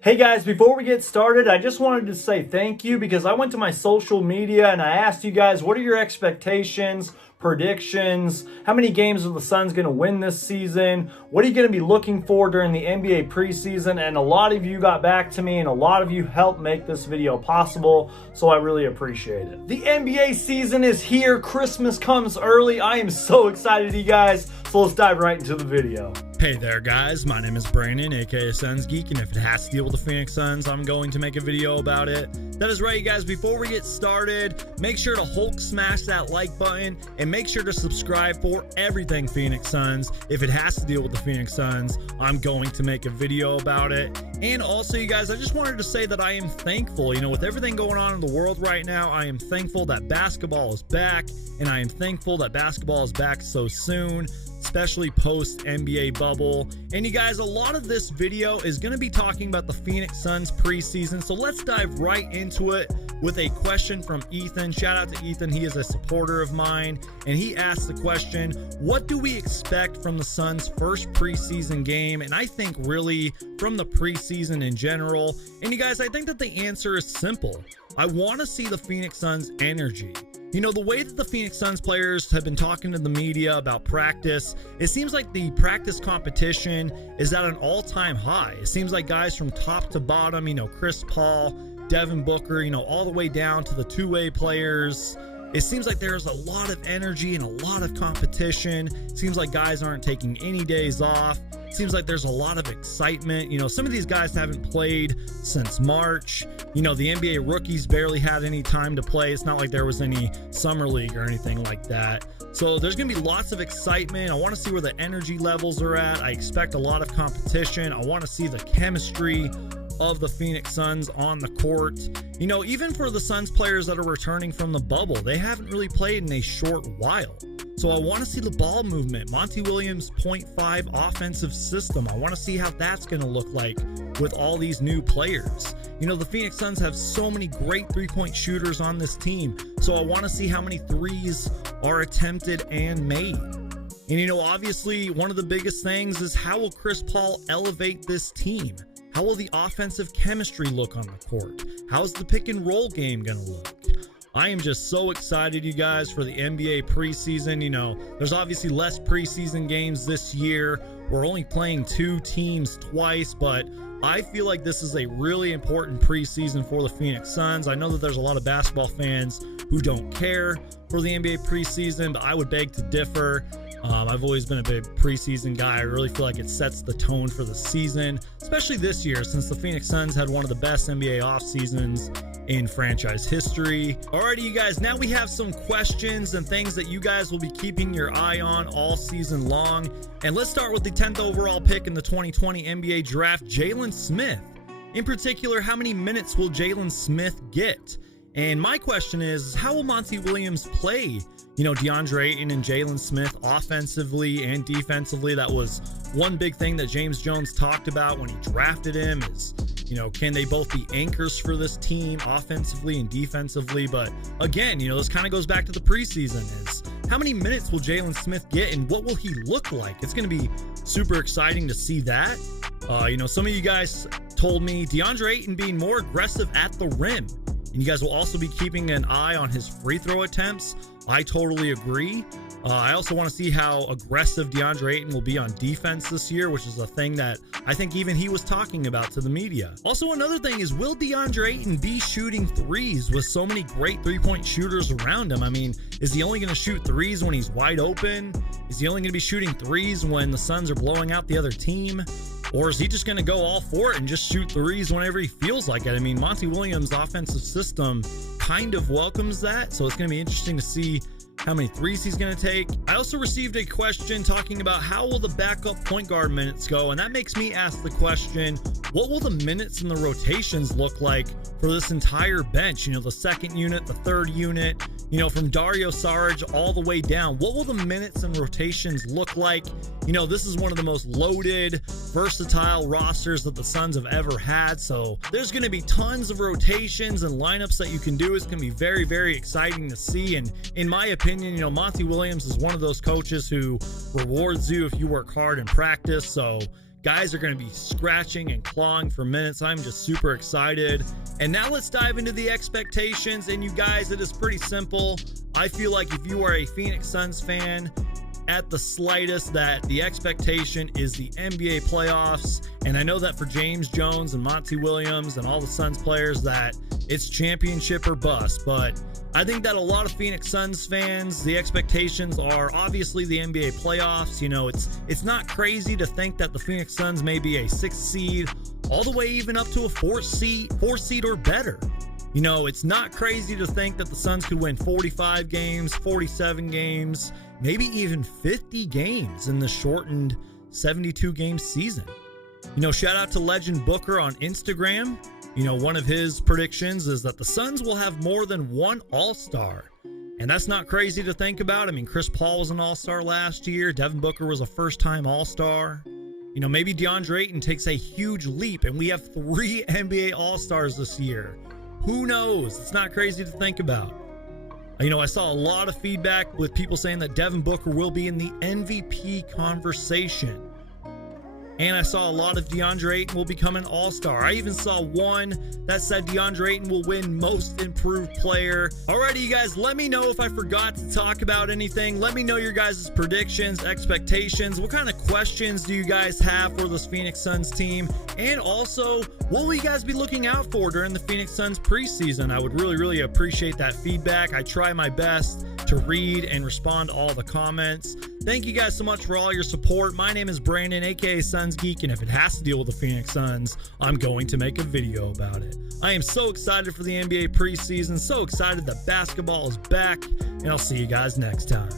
Hey guys, before we get started, I just wanted to say thank you because I went to my social media and I asked you guys, what are your expectations, predictions? How many games are the Suns going to win this season? What are you going to be looking for during the NBA preseason? And a lot of you got back to me and a lot of you helped make this video possible, so I really appreciate it. The NBA season is here. Christmas comes early. I am so excited, you guys. So let's dive right into the video. Hey there guys, my name is Brandon, aka Suns Geek, and if it has to deal with the Phoenix Suns, I'm going to make a video about it. That is right, you guys. Before we get started, make sure to Hulk smash that like button and make sure to subscribe for everything Phoenix Suns. If it has to deal with the Phoenix Suns, I'm going to make a video about it. And also, you guys, I just wanted to say that I am thankful, with everything going on in the world right now, I am thankful that basketball is back, and I am thankful that basketball is back so soon, especially post NBA bubble. And you guys, a lot of this video is going to be talking about the Phoenix Suns preseason, so let's dive right into it with a question from Ethan. Shout out to Ethan, he is a supporter of mine, and he asked the question, what do we expect from the Suns' first preseason game? And I think really from the preseason in general. And you guys, I think that the answer is simple. I want to see the Phoenix Suns energy. The way that the Phoenix Suns players have been talking to the media about practice, it seems like the practice competition is at an all-time high. It seems like guys from top to bottom, Chris Paul, Devin Booker, all the way down to the two-way players. It seems like there's a lot of energy and a lot of competition. It seems like guys aren't taking any days off. It seems like there's a lot of excitement. Some of these guys haven't played since March. The NBA rookies barely had any time to play. It's not like there was any summer league or anything like that. So there's going to be lots of excitement. I want to see where the energy levels are at. I expect a lot of competition. I want to see the chemistry of the Phoenix Suns on the court. Even for the Suns players that are returning from the bubble, they haven't really played in a short while. So I want to see the ball movement, Monty Williams' 0.5 offensive system. I want to see how that's going to look like with all these new players. The Phoenix Suns have so many great three-point shooters on this team. So I want to see how many threes are attempted and made. And obviously one of the biggest things is, how will Chris Paul elevate this team? How will the offensive chemistry look on the court? How's the pick and roll game going to look? I am just so excited, you guys, for the NBA preseason. There's obviously less preseason games this year. We're only playing two teams twice, but I feel like this is a really important preseason for the Phoenix Suns. I know that there's a lot of basketball fans who don't care for the NBA preseason, but I would beg to differ. I've always been a big preseason guy. I really feel like it sets the tone for the season, especially this year, since the Phoenix Suns had one of the best NBA off seasons in franchise history. Alrighty, you guys, now we have some questions and things that you guys will be keeping your eye on all season long. And let's start with the 10th overall pick in the 2020 NBA draft, Jalen Smith. In particular, how many minutes will Jalen Smith get? And my question is, how will Monty Williams play DeAndre Ayton and Jalen Smith offensively and defensively? That was one big thing that James Jones talked about when he drafted him is, can they both be anchors for this team offensively and defensively? But again, this kind of goes back to the preseason, is how many minutes will Jalen Smith get and what will he look like? It's going to be super exciting to see that. Some of you guys told me DeAndre Ayton being more aggressive at the rim, and you guys will also be keeping an eye on his free throw attempts. I totally agree. I also want to see how aggressive DeAndre Ayton will be on defense this year, which is a thing that I think even he was talking about to the media. Also, another thing is, will DeAndre Ayton be shooting threes with so many great three-point shooters around him? I mean, is he only going to shoot threes when he's wide open? Is he only going to be shooting threes when the Suns are blowing out the other team? Or is he just going to go all for it and just shoot threes whenever he feels like it? I mean, Monty Williams' offensive system kind of welcomes that, so it's going to be interesting to see how many threes he's going to take. I also received a question talking about how will the backup point guard minutes go, and that makes me ask the question, what will the minutes and the rotations look like for this entire bench? The second unit, the third unit, from Dario Saric all the way down. What will the minutes and rotations look like? This is one of the most loaded, versatile rosters that the Suns have ever had, so there's going to be tons of rotations and lineups that you can do. It's going to be very, very exciting to see, and in my opinion, Monty Williams is one of those coaches who rewards you if you work hard in practice, so Guys are going to be scratching and clawing for minutes. I'm just super excited. And now let's dive into the expectations. And you guys, it is pretty simple. I feel like if you are a Phoenix Suns fan, at the slightest, that the expectation is the NBA playoffs. And I know that for James Jones and Monty Williams and all the Suns players that it's championship or bust. But I think that a lot of Phoenix Suns fans, the expectations are obviously the NBA playoffs. You know, it's not crazy to think that the Phoenix Suns may be a 6th seed all the way even up to a 4th seed or better. You know, it's not crazy to think that the Suns could win 45 games, 47 games, maybe even 50 games in the shortened 72-game season. You know, shout out to Legend Booker on Instagram. You know, one of his predictions is that the Suns will have more than one All-Star. And that's not crazy to think about. I mean, Chris Paul was an All-Star last year. Devin Booker was a first-time All-Star. You know, maybe DeAndre Ayton takes a huge leap and we have 3 NBA All-Stars this year. Who knows? It's not crazy to think about. You know, I saw a lot of feedback with people saying that Devin Booker will be in the MVP conversation. And I saw a lot of DeAndre Ayton will become an All-Star. I even saw one that said DeAndre Ayton will win Most Improved Player. Alrighty, you guys, let me know if I forgot to talk about anything. Let me know your guys' predictions, expectations. What kind of questions do you guys have for this Phoenix Suns team? And also, what will you guys be looking out for during the Phoenix Suns preseason? I would really appreciate that feedback. I try my best to read and respond to all the comments. Thank you guys so much for all your support. My name is Brandon, aka Suns Geek, and if it has to deal with the Phoenix Suns, I'm going to make a video about it. I am so excited for the NBA preseason, so excited that basketball is back, and I'll see you guys next time.